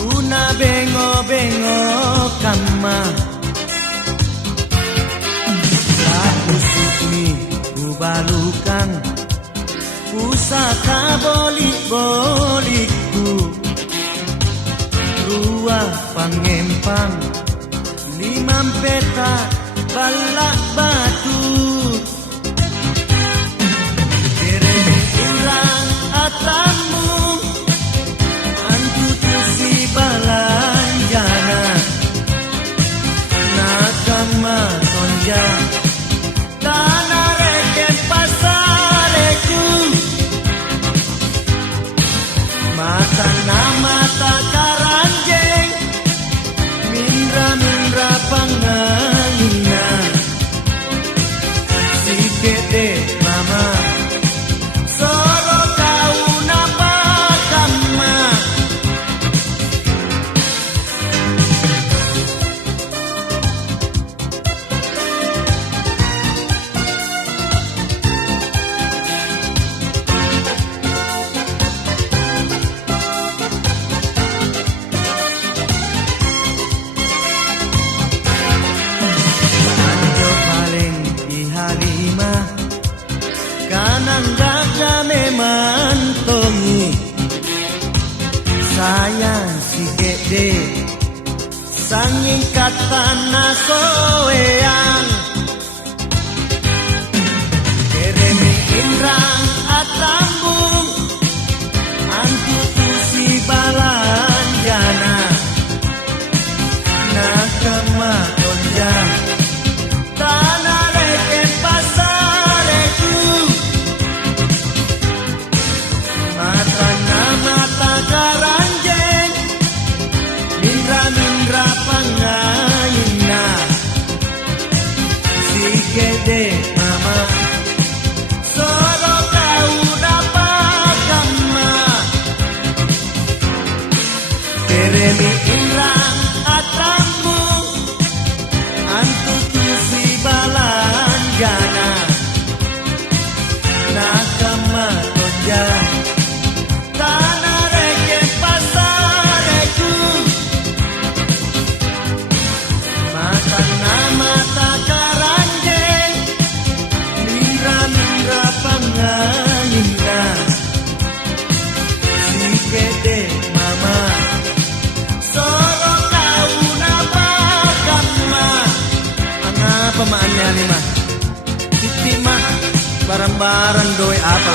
Una bengo-bengo kama Aku sukmi ubalukang Pusaka bolik-bolikku Ruah pangempang Limam peta balak batu Kereme urang atamu Antu tusi balanjana Nakama sonja Tanah reken pasareku Mata na mata karanjeng Mindra-mindra pangangina Sikete mama Soro kau napa kama Kanang gagah memang tongi Sayang si gede Sanging kata nasoeang Keremi indrang atambung Antu tusi balanjana Nakama tonjang Tanah reken pasareku Mata na mata karanjeng Mindra-mindra pangayina Si gede mama Soro kau dapat kama Keremi indrang atamu Antu tusi balanjana Nakama tonjang Tanah reken pasareku Mata na mata karanjeng Mindra-mindra pangangina Si gede mama Soro kau napa kama Angapa maanya lima Titi mah barang-barang doy apa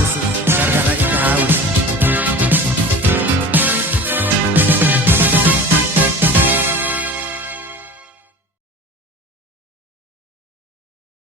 busuk